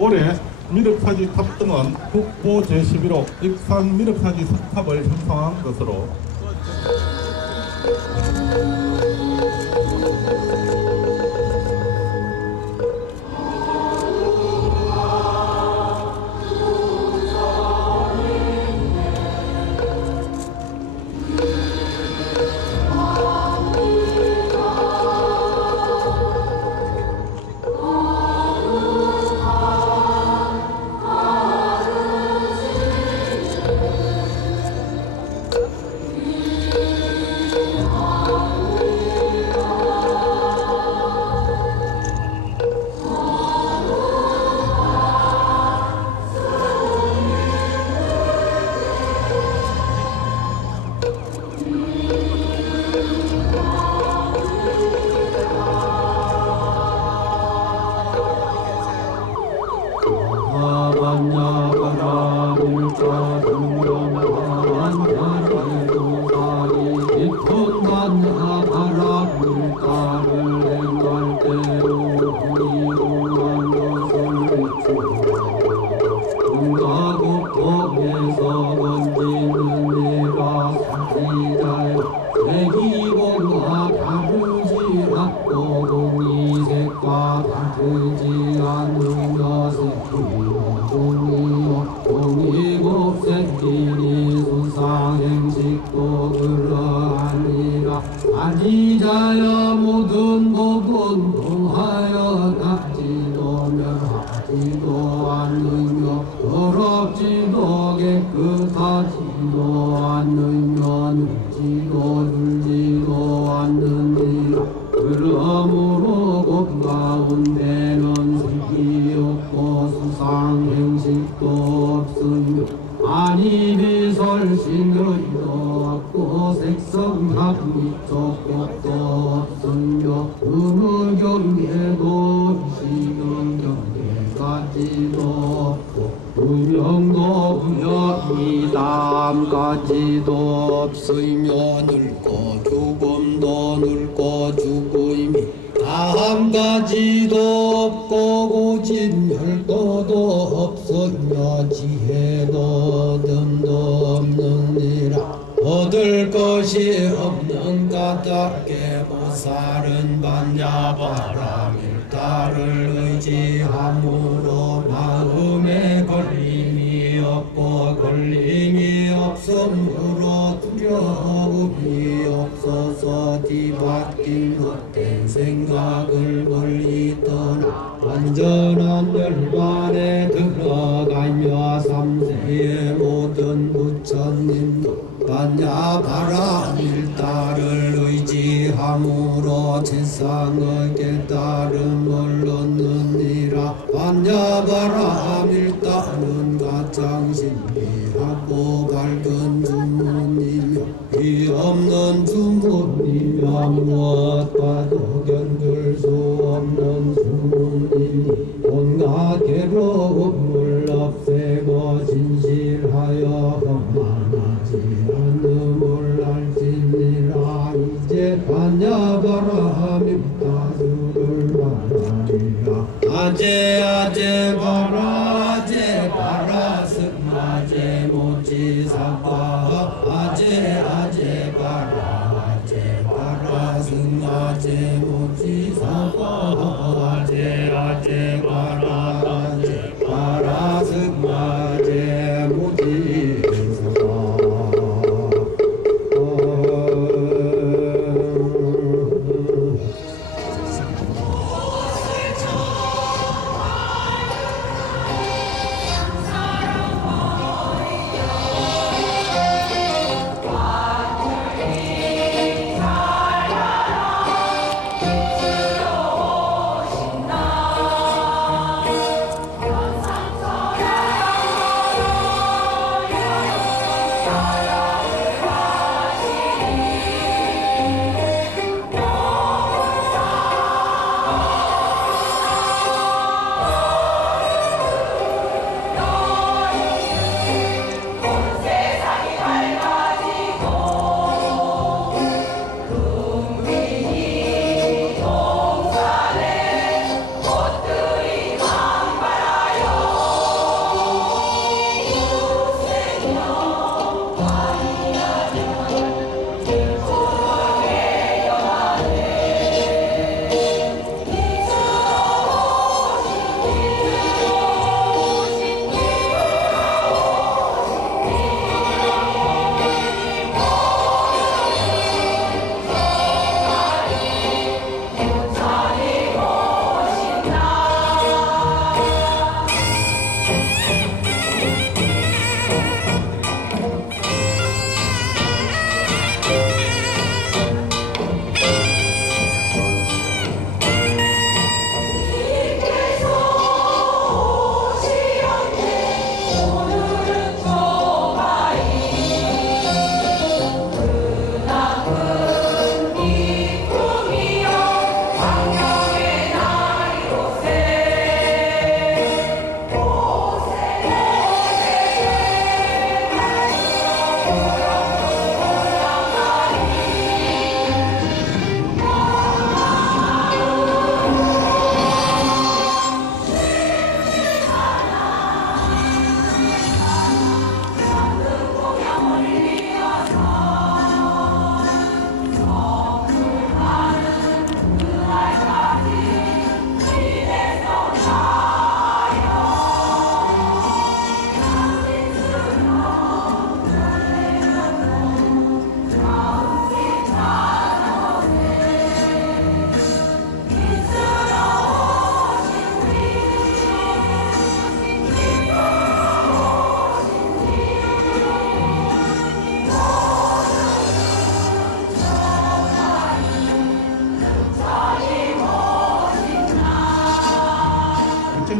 올해 미륵사지 탑 등은 국보 제11호 익산 미륵사지 석탑을 형성한 것으로 그러므로 곧 가운데는 색이 없고 수상 행식도 없으며 아니 비설신의도 없고 색성합미적 것도 다함까지도 없고 고진 멸도도 없으며 지혜도 듬도 없느니라. 얻을 것이 없는 까닭에 보살은 반야바람 일타를 의지함으로 마음에 걸림이 없고 걸림이 없으므로 두려움이 없어서 뒤바뀐 헛된 생각을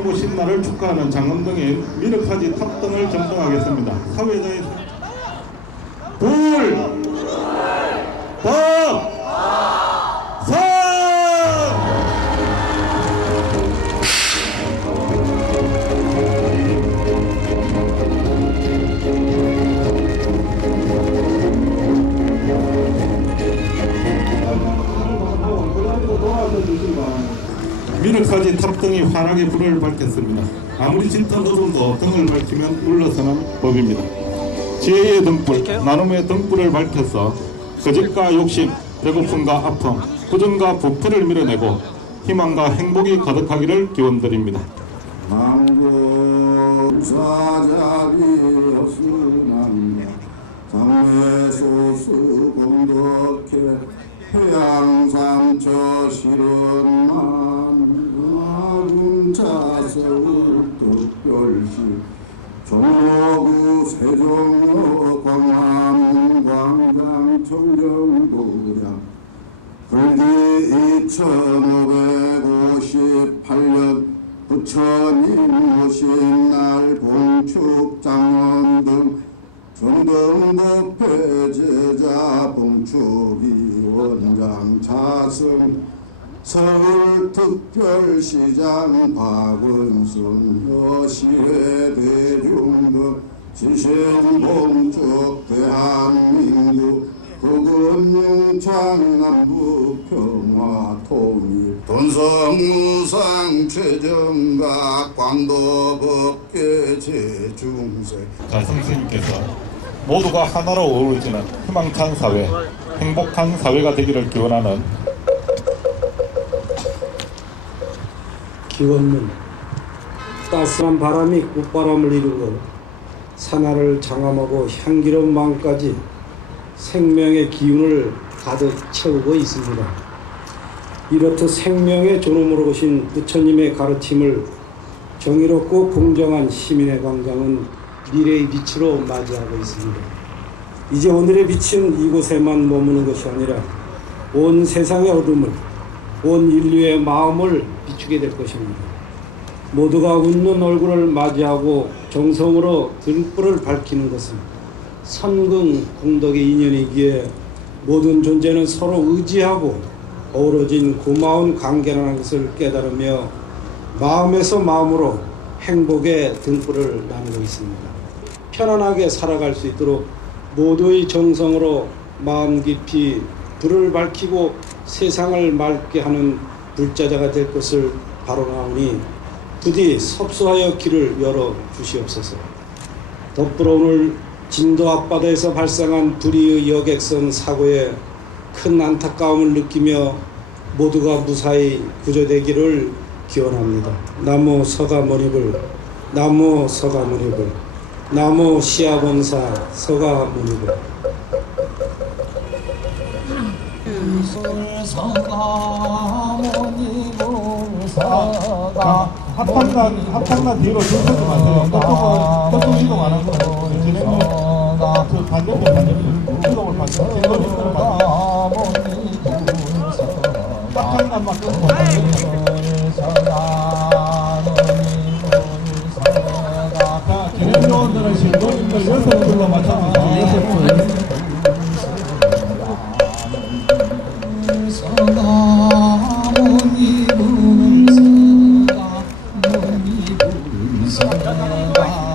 날을 축하하는 장엄동의 미륵사지 탑등을 점등하겠습니다. 사회자의 불, 미륵사지 탑등이 환하게 불을 밝혔습니다. 아무리 짙은 어둠도 등을 밝히면 물러서는 법입니다. 지혜의 등불, 나눔의 등불을 밝혀서 거짓과 욕심, 배고픔과 아픔, 부정과 부패를 밀어내고 희망과 행복이 가득하기를 기원드립니다. 해양삼처 실은만 아군 자서울 특별시 종로구 세종로 광화문 광장 청정도장 불기 2558년 부처님 오신 날 봉축장원 등 전등부패 제자 봉축이 원장 차승 서울특별시장 박은순 여시회 대중 등 지신봉축 대한민국 국은융창 남북 평화 통일 돈성무상 최정각 광도법계 제중세. 자, 선생님께서 모두가 하나로 어우러지는 희망찬 사회, 행복한 사회가 되기를 기원하는 기원문 따스한 바람이 꽃바람을 이루고 산하를 장엄하고 향기로운 마음까지 생명의 기운을 가득 채우고 있습니다. 이렇듯 생명의 존엄으로 오신 부처님의 가르침을 정의롭고 공정한 시민의 광장은 미래의 빛으로 맞이하고 있습니다. 이제 오늘의 빛은 이곳에만 머무는 것이 아니라 온 세상의 어둠을 온 인류의 마음을 비추게 될 것입니다. 모두가 웃는 얼굴을 맞이하고 정성으로 등불을 밝히는 것은 선근 공덕의 인연이기에 모든 존재는 서로 의지하고 어우러진 고마운 관계라는 것을 깨달으며 마음에서 마음으로 행복의 등불을 나누고 있습니다. 편안하게 살아갈 수 있도록 모두의 정성으로 마음 깊이 불을 밝히고 세상을 맑게 하는 불자자가 될 것을 바라나오니 부디 섭소하여 길을 열어 주시옵소서. 덕분에 오늘 진도 앞바다에서 발생한 불의의 여객선 사고에 큰 안타까움을 느끼며 모두가 무사히 구조되기를 기원합니다. 나무 서가모니불, 나무 서가모니불, 나무 시아본사 서가모니불. 아, 합판단 합판단 뒤로 줄 서지 마세요. 저쪽은 저쪽 이동 안 하고 진행을 저 반대편 반대편 이동을 반대편 진동 이동을 반대편 합판단만 끊고 자 진행 요원들은 신도님들 여섯 분으로 맞춰주세요. 여섯 분. 无论现在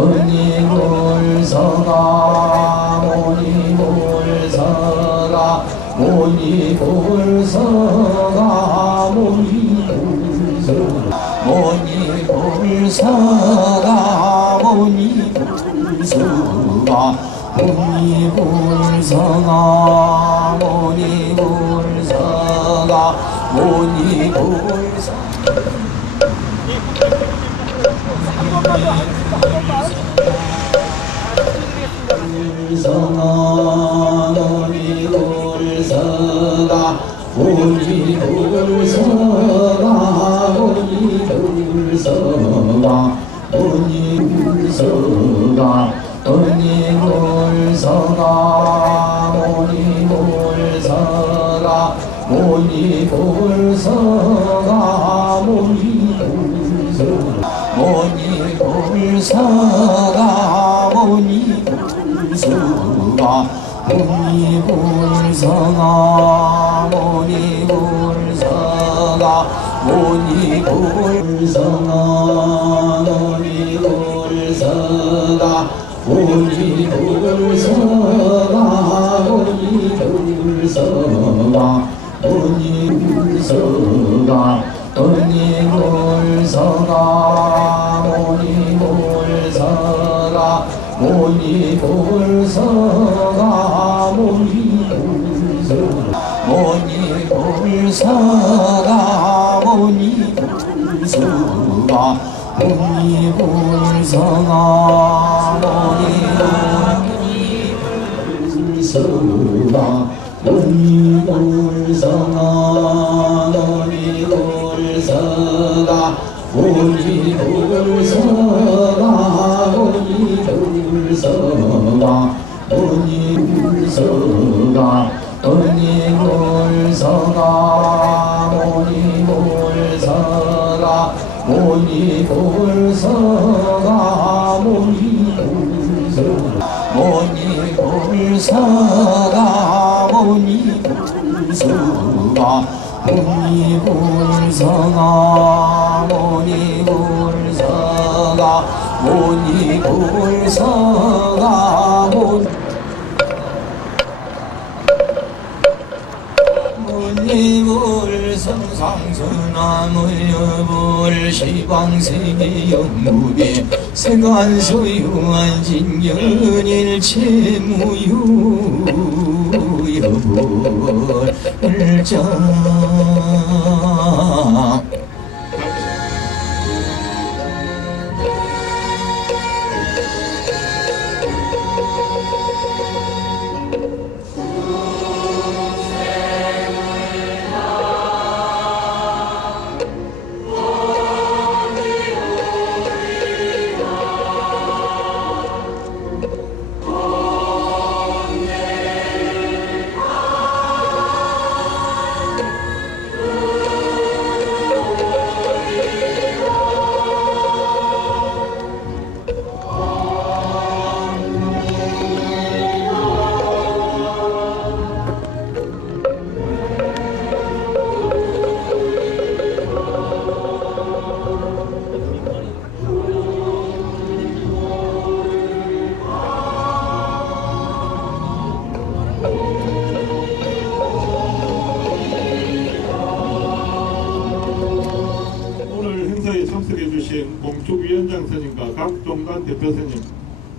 오니 울서가 오니 울서가 불서가 모니 불서가 모니 불서가 모니 불서가 아무니 불서가 모니 불서가 모니 불성아 불성아 모니 불성아 모니 불성아 모니 불성아 모니 불성아 언니 불 불서가 오니 불서가 모니 불서가 모니 불서가 모니 불서가 모니 불서가 모니 불서가 모니 불서가 모니 불서가 모니 불서가 모니 불서가 모니 불서가 모니 불서가 모니 불서가 모니 불서가 모니 불서가 모니 불서가 모니 불서가 모니 불서 성아 너니 돌성아 너니 돌성아 너니 돌성아 너니 돌성아 너니 돌성아 서가 모니 불서가 모니 불서가 모니 불서가 모니 불서가 모니 불서가 모니 불서가 모니 불서가 모니 문이불 성 상수나무여불 시광세계 영무비 세간소유한 진연일체 무유 여불자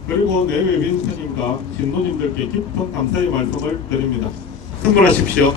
그리고 내외빈 스님과 신도님들께 깊은 감사의 말씀을 드립니다. 승부하십시오.